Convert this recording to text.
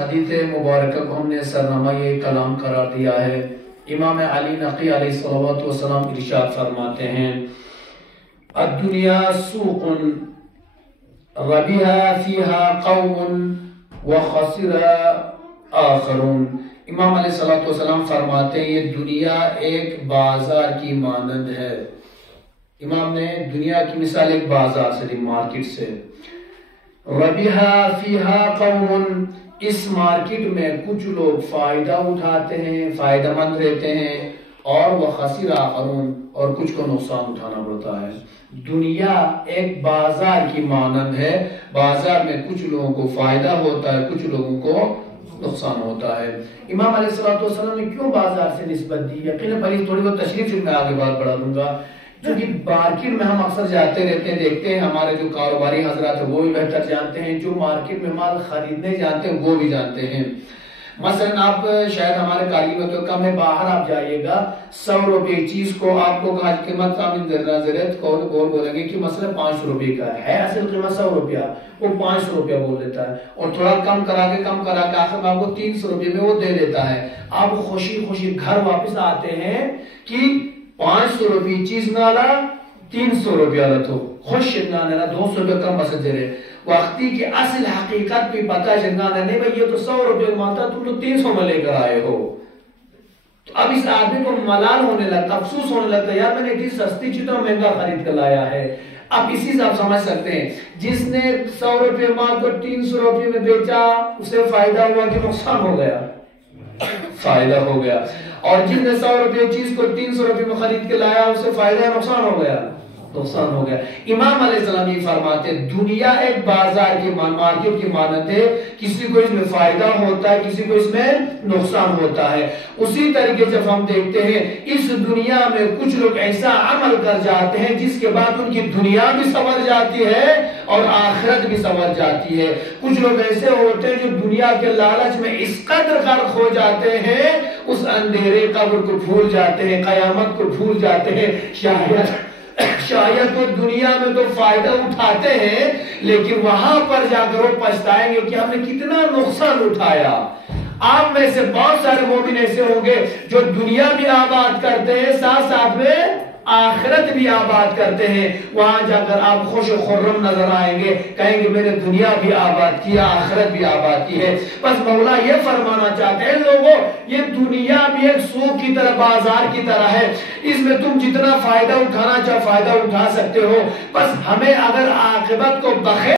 حدیث مبارکہ کو ہم نے سرنامہ یہ کلام قرار دیا ہے۔ امام علی نقی علیہ الصلوۃ والسلام ارشاد فرماتے ہیں الدنیا سوق ربح فیہا قوم وخسر آخرون۔ امام علیہ الصلوۃ والسلام فرماتے ہیں یہ دنیا ایک بازار کی مانند ہے۔ امام نے دنیا کی مثال ایک بازار سے دی، مارکیٹ سے۔ ربح فیہا قوم، اس مارکیٹ میں کچھ لوگ فائدہ اٹھاتے ہیں، فائدہ مند رہتے ہیں، اور وخسر آخرون، اور کچھ کو نقصان اٹھانا پڑتا ہے۔ دنیا ایک بازار کی مانند ہے، بازار میں کچھ لوگوں کو فائدہ ہوتا ہے، کچھ لوگوں کو نقصان ہوتا ہے۔ امام علیہ الصلوۃ والسلام نے کیوں بازار سے نسبت دی؟ یقیناً پہلے تھوڑی بہت تشریف سے میں آگے بات بڑھا دوں گا، کیونکہ مارکیٹ میں ہم اکثر جاتے رہتے ہیں، دیکھتے ہیں ہمارے جو کاروباری حضرات ہیں وہ بھی بہتر جانتے ہیں، جو مارکیٹ میں مال خریدنے جانتے ہیں وہ بھی جانتے ہیں۔ مثلا آپ شاید ہمارے کالی میں تو کم ہے، باہر آپ جائیے گا 100 روپے چیز کو آپ کو قیمت بولیں گے کہ مثلا 500 روپے کا ہے، اصل قیمت 100 روپیہ، وہ 500 روپیہ بول دیتا ہے، اور تھوڑا کم کرا کے آخر میں آپ کو 300 روپے میں وہ دے دیتا ہے۔ آپ خوشی خوشی گھر واپس آتے ہیں کہ 500 روپے چیز نالا 300 روپیہ لتو، خوش نالا 200 روپے کم بس دے رہے، وقتی کی اصل حقیقت بھی پتہ چنگانا نہیں بھئی یہ تو 100 روپے مانتا، تم تو 300 میں لے کر آئے ہو۔ تو اب اس آدمی کو ملال ہونے لگتا، افسوس ہونے لگتا، یار میں نے اتنی سستی چیز تو مہنگا خرید کر لایا ہے۔ اب اسی سے آپ سمجھ سکتے ہیں جس نے 100 روپے مال کو 300 روپے میں بیچا اسے فائدہ ہوا کہ نقصان ہو گیا؟ فائدہ ہو گیا۔ اور جس نے 100 روپے چیز کو 300 روپے میں خرید کے لایا اسے فائدہ نقصان ہو گیا؟ نقصان ہو گیا۔ امام علیہ السلام یہ فرماتے ہیں دنیا ایک بازار کی مارکیٹ کی مانند ہے، کسی کو اس میں فائدہ ہوتا ہے، کسی کو اس میں نقصان ہوتا ہے۔ اسی طریقے سے ہم دیکھتے ہیں اس دنیا میں کچھ لوگ ایسا عمل کر جاتے ہیں جس کے بعد ان کی دنیا بھی سنور جاتی ہے اور آخرت بھی سنور جاتی ہے۔ کچھ لوگ ایسے ہوتے ہیں جو دنیا کے لالچ میں اس قدر غرق ہو جاتے ہیں، اس اندھیرے قبر کو بھول جاتے ہیں، قیامت کو بھول جاتے ہیں۔ شاید وہ دنیا میں تو فائدہ اٹھاتے ہیں لیکن وہاں پر جا کر وہ پچھتائیں گے کہ ہم نے کتنا نقصان اٹھایا۔ آپ میں سے بہت سارے مومن ایسے ہوں گے جو دنیا بھی آباد کرتے ہیں، ساتھ ساتھ میں آخرت بھی آباد کرتے ہیں۔ وہاں جا کر آپ خوش و خرم نظر آئیں گے، کہیں گے میں نے دنیا بھی آباد کیا، آخرت بھی آباد کی ہے۔ بس مولا یہ فرمانا چاہتے ہیں لوگوں یہ دنیا بھی ایک سوق کی طرح، بازار کی طرح ہے، اس میں تم جتنا فائدہ اٹھانا چاہو فائدہ اٹھا سکتے ہو، بس ہمیں اگر عاقبت کو بخیر